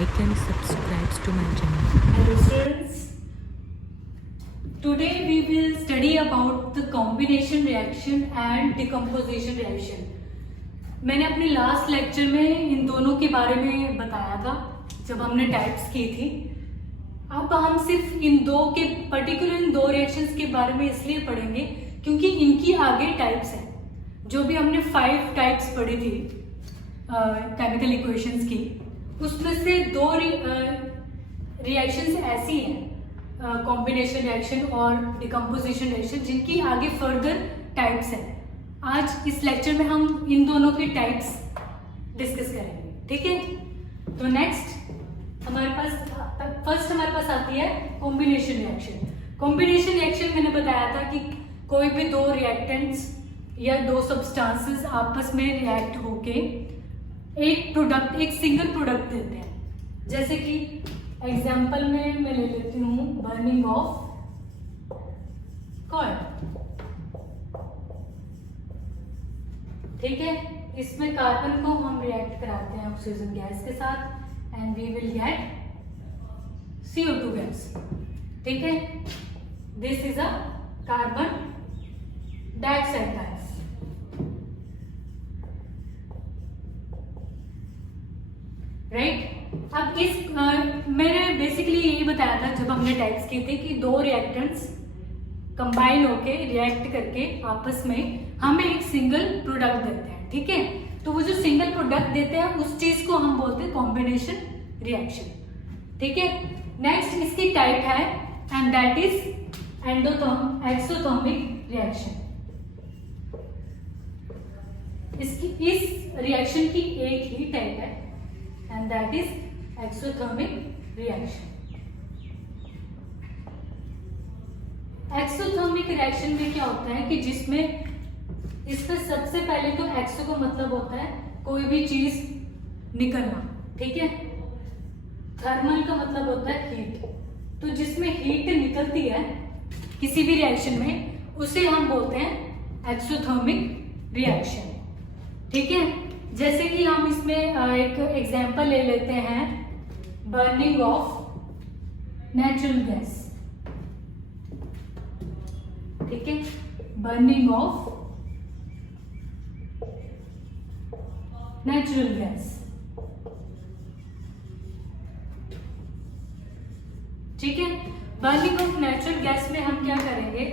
like and subscribe to my channel. Hello students, today we will study about the combination reaction and decomposition reaction. मैंने अपने last lecture में इन दोनों के बारे में बताया था जब हमने टाइप्स की थी. अब हम सिर्फ इन दो रिएक्शंस के बारे में इसलिए पढ़ेंगे क्योंकि इनकी आगे टाइप्स हैं. जो भी हमने 5 टाइप्स पढ़ी थी केमिकल इक्वेशंस की, उसमें से 2 रिएक्शंस ऐसी हैं, कॉम्बिनेशन रिएक्शन और डिकम्पोजिशन रिएक्शन, जिनकी आगे फर्दर टाइप्स हैं. आज इस लेक्चर में हम इन दोनों की टाइप्स डिस्कस करेंगे. ठीक है, तो नेक्स्ट हमारे पास आती है कॉम्बिनेशन रिएक्शन. कॉम्बिनेशन रिएक्शन मैंने बताया था कि कोई भी 2 रिएक्टेंट्स या 2 सब्सटेंसेस आपस में रिएक्ट होके एक सिंगल प्रोडक्ट देते हैं. जैसे कि एग्जांपल में मैं ले लेती हूँ बर्निंग ऑफ कॉयल. ठीक है, इसमें कार्बन को हम रिएक्ट कराते हैं ऑक्सीजन गैस के साथ and we will get CO2 gas. ठीक है, this is a carbon dioxide gas. Right. अब इस मैंने बेसिकली यही बताया था जब हमने टाइप्स की थी कि 2 रिएक्टेंट्स कंबाइन होके रिएक्ट करके आपस में हमें एक सिंगल प्रोडक्ट देते हैं. ठीक है, तो वो जो सिंगल प्रोडक्ट देते हैं उस चीज को हम बोलते हैं कॉम्बिनेशन रिएक्शन. ठीक है, नेक्स्ट इसकी टाइप है and that is exothermic reaction. इस रिएक्शन की एक ही टाइप है and that is exothermic reaction. Exothermic reaction में क्या होता है कि जिसमें इसमें सबसे पहले तो एक्सो का मतलब होता है कोई भी चीज निकलना. ठीक है, थर्मल का मतलब होता है हीट. तो जिसमें हीट निकलती है किसी भी रिएक्शन में उसे हम बोलते हैं एक्सोथर्मिक रिएक्शन. ठीक है, जैसे कि हम इसमें एक एग्जांपल ले लेते हैं बर्निंग ऑफ नेचुरल गैस. ठीक है, बर्निंग ऑफ नेचुरल गैस. ठीक है, बर्निंग ऑफ नेचुरल गैस में हम क्या करेंगे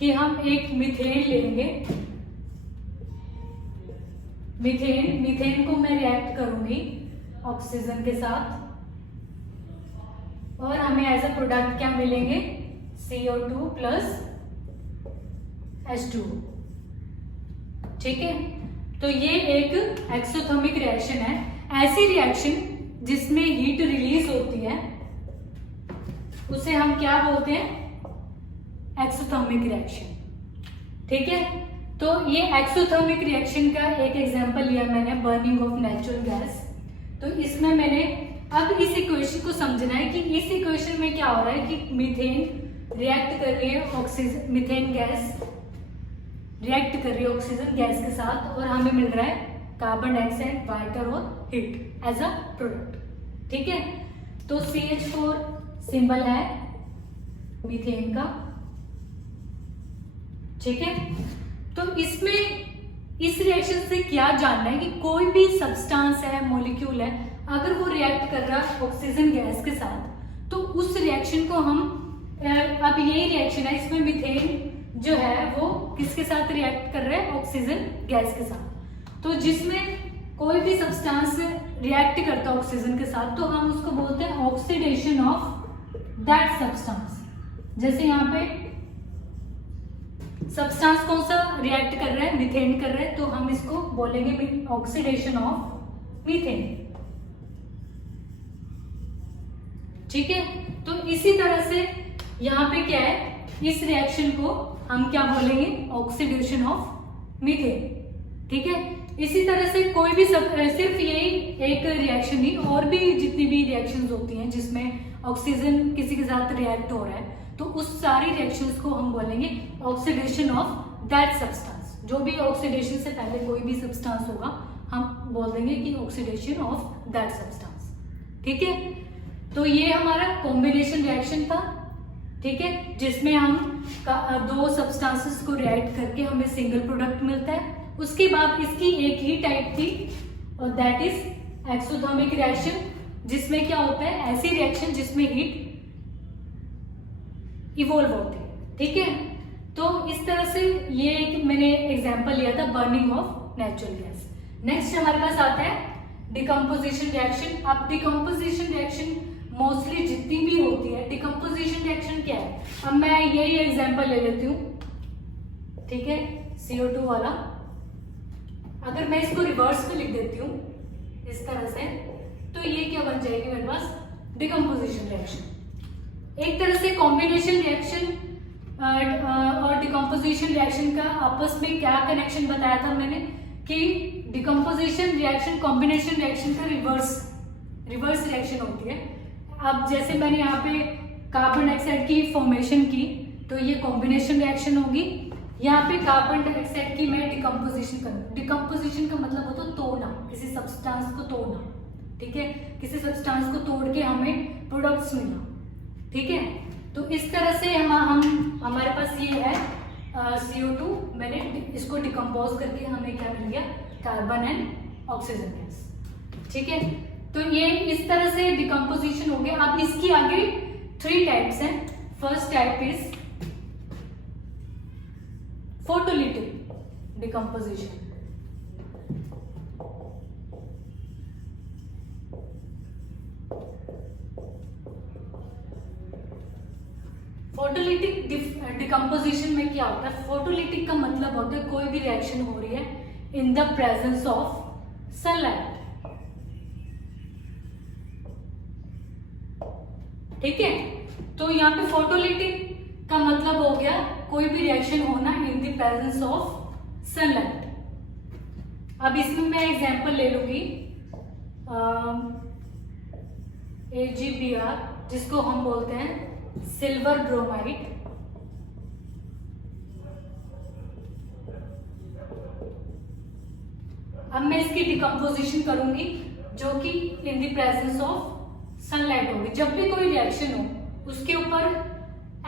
कि हम एक मीथेन लेंगे. मीथेन को मैं रिएक्ट करूंगी ऑक्सीजन के साथ और हमें एज अ प्रोडक्ट क्या मिलेंगे CO2 प्लस H2. ठीक है, तो ये एक एक्सोथर्मिक रिएक्शन है. ऐसी रिएक्शन जिसमें हीट रिलीज होती है उसे हम क्या बोलते हैं, एक्सोथर्मिक रिएक्शन. ठीक है, तो ये एक्सोथर्मिक रिएक्शन का एक एग्जांपल लिया मैंने बर्निंग ऑफ नेचुरल गैस. तो इसमें मैंने अब इस इक्वेशन को समझना है कि इस इक्वेशन में क्या हो रहा है कि मीथेन रिएक्ट कर रही है ऑक्सीजन, मीथेन गैस रिएक्ट कर रही है ऑक्सीजन गैस के साथ और हमें मिल रहा है कार्बन डाइऑक्साइड, वाटर और हीट एज अ प्रोडक्ट. ठीक है, तो CH4 सिंबल है मीथेन का. ठीक है, तो इसमें इस रिएक्शन से क्या जानना है कि कोई भी सब्सटेंस है, मॉलिक्यूल है, अगर वो रिएक्ट कर रहा है ऑक्सीजन गैस के साथ तो उस रिएक्शन को हम अब यही रिएक्शन है, इसमें मीथेन जो है वो किसके साथ रिएक्ट कर रहा है, ऑक्सीजन गैस के साथ. तो जिसमें कोई भी सब्सटेंस रिएक्ट करता है ऑक्सीजन के साथ तो हम उसको बोलते हैं ऑक्सीडेशन ऑफ दैट सब्सटेंस. जैसे यहाँ पे सब्सटेंस कौन सा रिएक्ट कर रहा है, मीथेन कर रहा है, तो हम इसको बोलेंगे ऑक्सीडेशन ऑफ मीथेन. ठीक है, तो इसी तरह से यहाँ पे क्या है, इस रिएक्शन को हम क्या बोलेंगे, ऑक्सीडेशन ऑफ मीथेन. ठीक है, इसी तरह से कोई भी सिर्फ यही एक रिएक्शन नहीं, और भी जितनी भी रिएक्शंस होती हैं जिसमें ऑक्सीजन किसी के साथ रिएक्ट हो रहा है तो उस सारी रिएक्शंस को हम बोलेंगे ऑक्सीडेशन ऑफ दैट सब्सटेंस. जो भी ऑक्सीडेशन से पहले कोई भी सब्सटेंस होगा हम बोल देंगे कि ऑक्सीडेशन ऑफ दैट सब्सटेंस. ठीक है, तो ये हमारा कॉम्बिनेशन रिएक्शन था, ठीक है, जिसमें हम दो सब्सटेंसेस को रिएक्ट करके हमें सिंगल प्रोडक्ट मिलता है। उसके बाद इसकी एक ही टाइप थी और दैट इज एक्सोथर्मिक रिएक्शन, जिसमें क्या होता है, ऐसी रिएक्शन जिसमें हीट इवॉल्व होती है, ठीक है। तो इस तरह से ये एक मैंने एग्जांपल लिया था burning of natural gas. Next हमारे पास आता है डिकम्पोजिशन रिएक्शन। अब डिकम्पोजिशन रिएक्शन मोस्टली जितनी भी होती है, डिकम्पोजिशन रिएक्शन क्या है, अब मैं यही एग्जांपल ले लेती हूँ, ठीक है, CO2 वाला। अगर मैं इसको रिवर्स में लिख देती हूँ इस तरह से, तो ये क्या बन जाएगी मेरे पास, डिकम्पोजिशन रिएक्शन। एक तरह से कॉम्बिनेशन रिएक्शन और डिकम्पोजिशन रिएक्शन का आपस में क्या कनेक्शन बताया था मैंने, कि डिकम्पोजिशन रिएक्शन कॉम्बिनेशन रिएक्शन का रिवर्स रिएक्शन होती है। अब जैसे मैंने यहाँ पे कार्बन डाइऑक्साइड की फॉर्मेशन की, तो ये कॉम्बिनेशन रिएक्शन होगी। यहाँ पे कार्बन डाइऑक्साइड की मैं डिकम्पोजिशन करूँ। डिकम्पोजिशन का मतलब होता है तोड़ना, किसी सब्सटेंस को तोड़ना, ठीक है, किसी सब्सटेंस को तोड़ के हमें प्रोडक्ट्स मिला, ठीक है। तो इस तरह से हमारे पास ये है CO2, मैंने इसको डिकम्पोज करके हमें क्या मिल गया, कार्बन एंड ऑक्सीजन गैस, ठीक है। तो ये इस तरह से डिकम्पोजिशन हो गया। अब इसकी आगे 3 टाइप्स हैं। First type is photolytic decomposition. Photolytic decomposition में क्या होता है, फोटोलिटिक का मतलब होता है कोई भी रिएक्शन हो रही है in the presence of sunlight, ठीक है। तो यहाँ पे फोटोलिटिक का मतलब हो गया कोई भी रिएक्शन होना in the presence of sunlight. अब इसमें मैं एग्जांपल ले लूंगी AgBr, जिसको हम बोलते हैं सिल्वर ब्रोमाइड। अब मैं इसकी डिकम्पोजिशन करूंगी जो कि इन द प्रेजेंस ऑफ सनलाइट होगी। जब भी कोई रिएक्शन हो, उसके ऊपर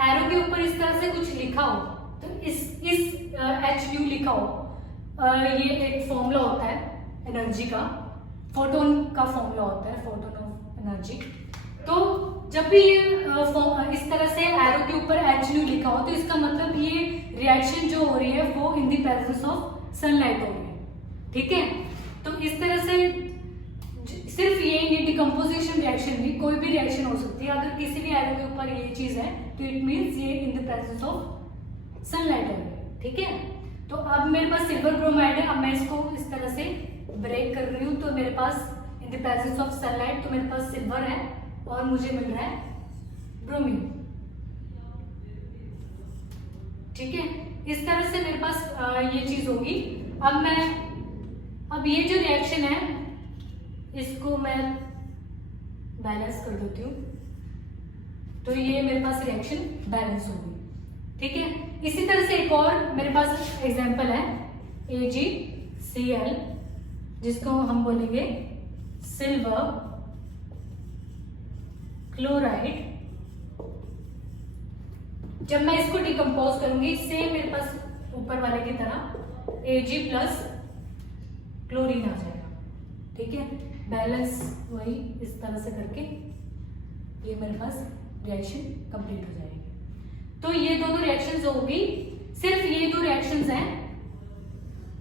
एरो के ऊपर इस तरह से कुछ लिखा हो, तो इस HU लिखा हो, ये एक फॉर्मूला होता है एनर्जी का, फोटोन का फॉर्मूला होता है, फोटोन ऑफ एनर्जी। तो जब भी ये इस तरह से एरो के ऊपर HU लिखा हो, तो इसका मतलब ये रिएक्शन जो हो रही है वो इन द प्रेजेंस ऑफ सनलाइट हो रही है, ठीक है। तो इस तरह से सिर्फ ये नहीं, डिकम्पोजिशन रिएक्शन भी कोई भी रिएक्शन हो सकती है। अगर किसी भी एरो के ऊपर ये चीज है तो इट मींस ये इन द प्रेजेंस ऑफ सनलाइट है, ठीक है। तो अब मेरे पास सिल्वर ब्रोमाइड है। अब मैं इसको इस तरह से ब्रेक कर रही हूँ, तो मेरे पास in the presence of sunlight, तो मेरे पास सिल्वर है और मुझे मिल रहा है ब्रोमीन, ठीक है। इस तरह से मेरे पास ये चीज होगी। अब ये जो रिएक्शन है इसको मैं बैलेंस कर देती हूँ, तो ये मेरे पास रिएक्शन बैलेंस होगी, ठीक है। इसी तरह से एक और मेरे पास एग्जांपल है AgCl, जिसको हम बोलेंगे सिल्वर क्लोराइड। जब मैं इसको डिकम्पोज करूंगी, सेम मेरे पास ऊपर वाले की तरह Ag प्लस क्लोरीन आ जाएगा, ठीक है। बैलेंस वही इस तरह से करके ये मेरे पास रिएक्शन कंप्लीट हो जाएगी। तो ये दोनों रिएक्शंस होगी, सिर्फ ये 2 रिएक्शंस हैं,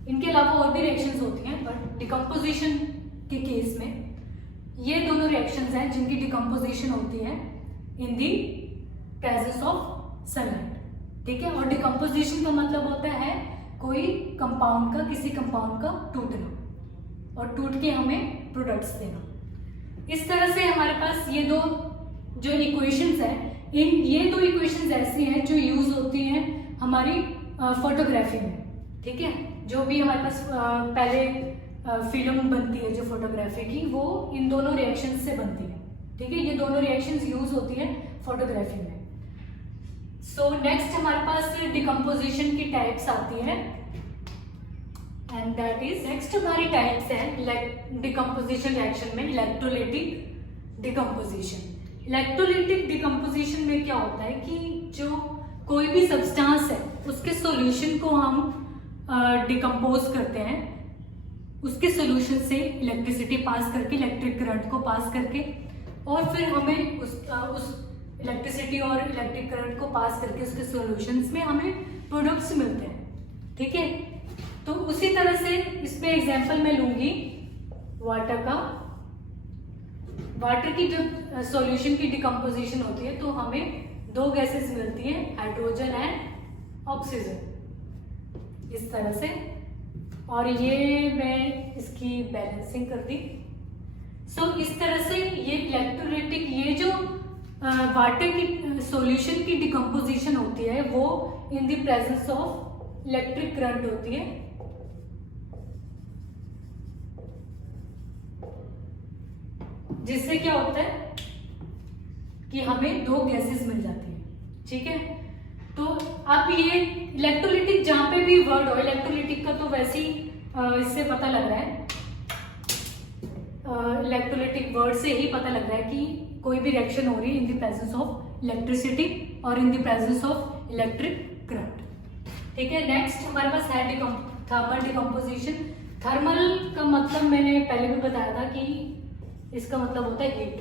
इनके अलावा और भी रिएक्शंस होती हैं, बट डिकम्पोजिशन के केस में ये दोनों रिएक्शंस हैं जिनकी डिकम्पोजिशन होती है इन दी प्रेजेंस ऑफ सनलाइट, ठीक है। और डिकम्पोजिशन का मतलब होता है कोई कंपाउंड का, किसी कंपाउंड का टूटना और टूट के हमें प्रोडक्ट्स देना। इस तरह से हमारे पास ये 2 जो इक्वेशंस हैं, ये 2 इक्वेशंस ऐसी हैं जो यूज होती हैं हमारी फोटोग्राफी में, ठीक है। जो भी हमारे पास पहले फिल्म बनती है जो फोटोग्राफी की, वो इन दोनों रिएक्शंस से बनती है, ठीक है। ये दोनों रिएक्शंस यूज होती है फोटोग्राफी में। सो नेक्स्ट हमारे पास डिकम्पोजिशन की टाइप्स आती है, एंड दैट इज नेक्स्ट हमारी टाइप्स है डिकम्पोजिशन रिएक्शन में इलेक्ट्रोलाइटिक डिकम्पोजिशन। इलेक्ट्रोलाइटिक डिकम्पोजिशन में क्या होता है कि जो कोई भी सब्सटेंस है उसके सॉल्यूशन को हम डिकम्पोज करते हैं, उसके सॉल्यूशन से इलेक्ट्रिसिटी पास करके, इलेक्ट्रिक करंट को पास करके, और फिर हमें उस इलेक्ट्रिसिटी और इलेक्ट्रिक करंट को पास करके उसके सॉल्यूशंस में हमें प्रोडक्ट्स मिलते हैं। ठीक है, तो उसी तरह से इसमें एग्जांपल मैं लूंगी वाटर का। वाटर की जब सॉल्यूशन की डिकम्पोजिशन होती है तो हमें दो गैसेस मिलती हैं, हाइड्रोजन एंड ऑक्सीजन, इस तरह से। और ये मैं इसकी बैलेंसिंग कर दी। सो इस तरह से ये इलेक्ट्रोलाइटिक, ये जो वाटर की सॉल्यूशन की डिकम्पोजिशन होती है वो इन the presence of electric current होती है। जिससे क्या होता है कि हमें दो गैसेस मिल जाती है। ठीक है, तो अब ये इलेक्ट्रोलाइटिक जहां पे भी वर्ड हो, इलेक्ट्रोलाइटिक का तो वैसे ही इससे पता लग रहा है, इलेक्ट्रोलाइटिक वर्ड से ही पता लग रहा है कि कोई भी रिएक्शन हो रही है in the presence of electricity और in the presence of electric current. ठीक है, नेक्स्ट हमारे पास है थर्मल डिकम्पोजिशन। थर्मल का मतलब मैंने पहले भी बताया था कि इसका मतलब होता है हीट।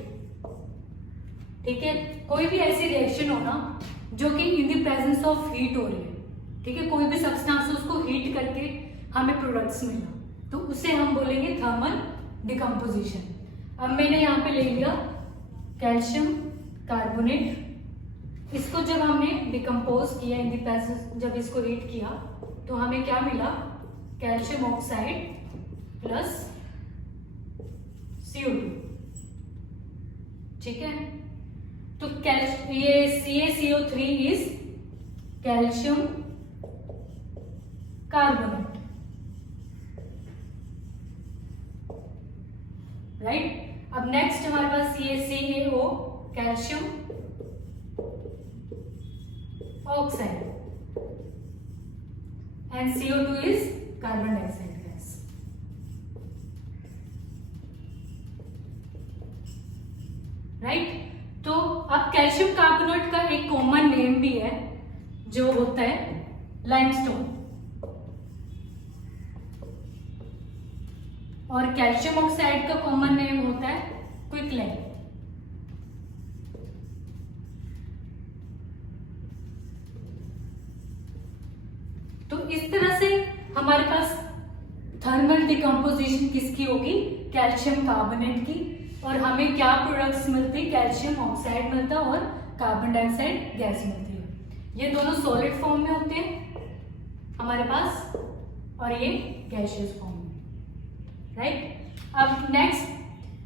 ठीक है, कोई भी ऐसी रिएक्शन हो ना जो कि इन द प्रेजेंस ऑफ हीट हो रही है। ठीक है, कोई भी सब्सटेंस उसको हीट करके हमें प्रोडक्ट्स मिला, तो उसे हम बोलेंगे थर्मल डिकम्पोजिशन। अब मैंने यहाँ पे ले लिया कैल्शियम कार्बोनेट। इसको जब हमने डिकम्पोज किया इन द प्रेजेंस, जब इसको हीट किया तो हमें क्या मिला, कैल्शियम ऑक्साइड प्लस CO2। ठीक है, तो ये CaCO3 is calcium carbonate, right. अब नेक्स्ट हमारे पास CaCaO calcium oxide and CO2 is carbon dioxide gas. Right, तो अब कैल्शियम कार्बोनेट का एक कॉमन नेम भी है जो होता है लाइमस्टोन, और कैल्शियम ऑक्साइड का कॉमन नेम होता है क्विकलाइम। तो इस तरह से हमारे पास थर्मल डिकम्पोजिशन किसकी होगी, कैल्शियम कार्बोनेट की, और हमें क्या प्रोडक्ट्स मिलती है, कैल्शियम ऑक्साइड मिलता है और कार्बन डाइऑक्साइड गैस मिलती है। ये दोनों सॉलिड फॉर्म में होते हैं हमारे पास और ये गैसियस फॉर्म में, राइट। अब नेक्स्ट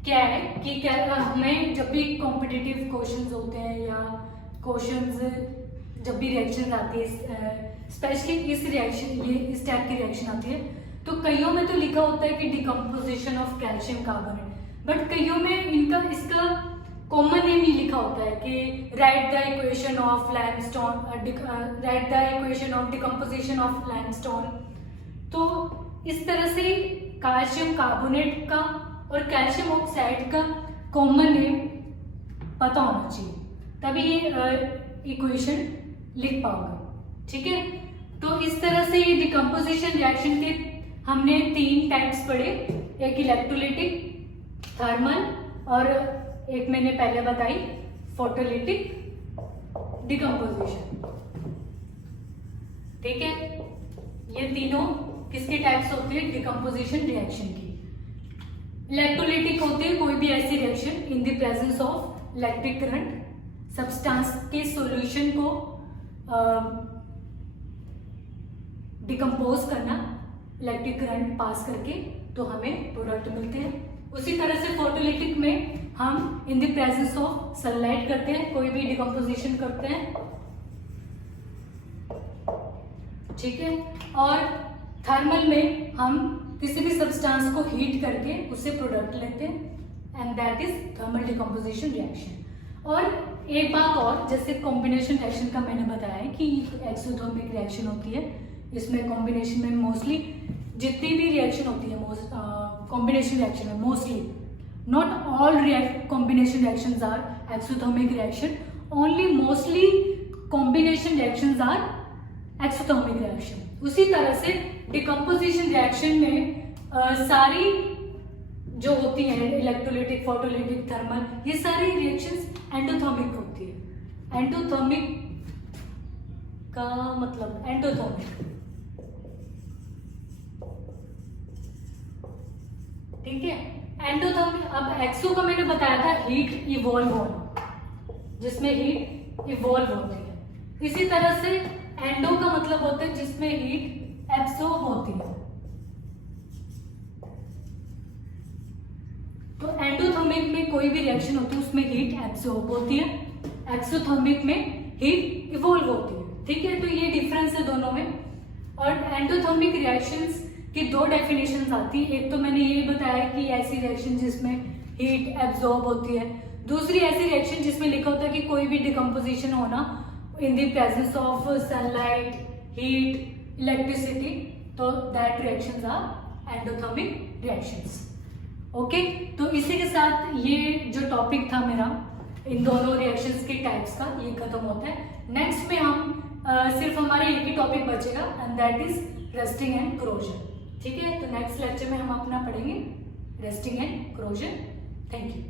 क्या है कि क्या हमें जब भी कॉम्पिटिटिव क्वेश्चंस होते हैं या क्वेश्चंस जब भी रिएक्शन आती है, स्पेशली इस रिएक्शन, ये इस टाइप की रिएक्शन आती है, तो कईयों में तो लिखा होता है कि decomposition of calcium carbonate, but कईयों में इसका कॉमन नेम ही लिखा होता है कि right the equation of limestone, right the equation of decomposition of limestone. तो इस तरह से कैल्शियम कार्बोनेट का और कैल्शियम ऑक्साइड का कॉमन नेम पता होना चाहिए, तभी ये इक्वेशन लिख पाओगे। ठीक है, तो इस तरह से ये डिकम्पोजिशन रिएक्शन के हमने 3 टाइप्स पढ़े, एक इलेक्ट्रोलाइटिक, थर्मल और एक मैंने पहले बताई फोटोलिटिक डिकम्पोजिशन। ठीक है, ये तीनों किसके टाइप्स होते हैं, डिकम्पोजिशन रिएक्शन की। इलेक्ट्रोलाइटिक होते हैं कोई भी ऐसी reaction in the presence of electric current, substance के सॉल्यूशन को डिकम्पोज करना इलेक्ट्रिक करंट पास करके, तो हमें प्रोडक्ट मिलते हैं। उसी तरह से फोटोलिटिक में हम इन द प्रेजेंस ऑफ सनलाइट करते हैं, कोई भी डिकम्पोजिशन करते हैं। ठीक है, और थर्मल में हम किसी भी सब्सटेंस को हीट करके उससे प्रोडक्ट लेते हैं and that is thermal decomposition reaction. और एक बात और, जैसे कॉम्बिनेशन रिएक्शन का मैंने बताया है कि एक्सोथर्मिक रिएक्शन होती है, इसमें कॉम्बिनेशन में मोस्टली जितनी भी रिएक्शन होती है कॉम्बिनेशन रिएक्शन में Not all combination reactions are exothermic reaction. Only mostly combination reactions are exothermic reaction. उसी तरह से डिकम्पोजिशन रिएक्शन में सारी जो होती हैं इलेक्ट्रोलिटिक, फोटोलिटिक, थर्मल, ये सारी रिएक्शंस एंडोथर्मिक होती है. एंडोथर्मिक का मतलब एंडोथर्मिक, ठीक है. एंडोथर्मिक. अब एक्सो का मैंने बताया था हीट इवॉल्व होना, जिसमें हीट इवॉल्व होती है. इसी तरह से एंडो का मतलब होता है जिसमें हीट एब्सॉर्ब होती है. तो एंडोथर्मिक में कोई भी रिएक्शन होती है उसमें हीट एब्सॉर्ब होती है, एक्सोथर्मिक में हीट इवॉल्व होती है. ठीक है, तो ये डिफरेंस है दोनों में. और एंडोथर्मिक रिएक्शंस की दो डेफिनेशंस आती है. एक तो मैंने ये बताया कि ऐसी रिएक्शन जिसमें हीट एब्सॉर्ब होती है. दूसरी ऐसी रिएक्शन जिसमें लिखा होता है कि कोई भी डिकम्पोजिशन होना in the presence of sunlight, heat, electricity, तो that reactions are endothermic reactions. Okay, तो इसी के साथ ये जो टॉपिक था मेरा इन दोनों रिएक्शंस के टाइप्स का, ये खत्म होता है. नेक्स्ट में हम सिर्फ हमारा एक ही टॉपिक बचेगा and that is rusting and corrosion. ठीक है, तो नेक्स्ट लेक्चर में हम अपना पढ़ेंगे rusting and corrosion. Thank you.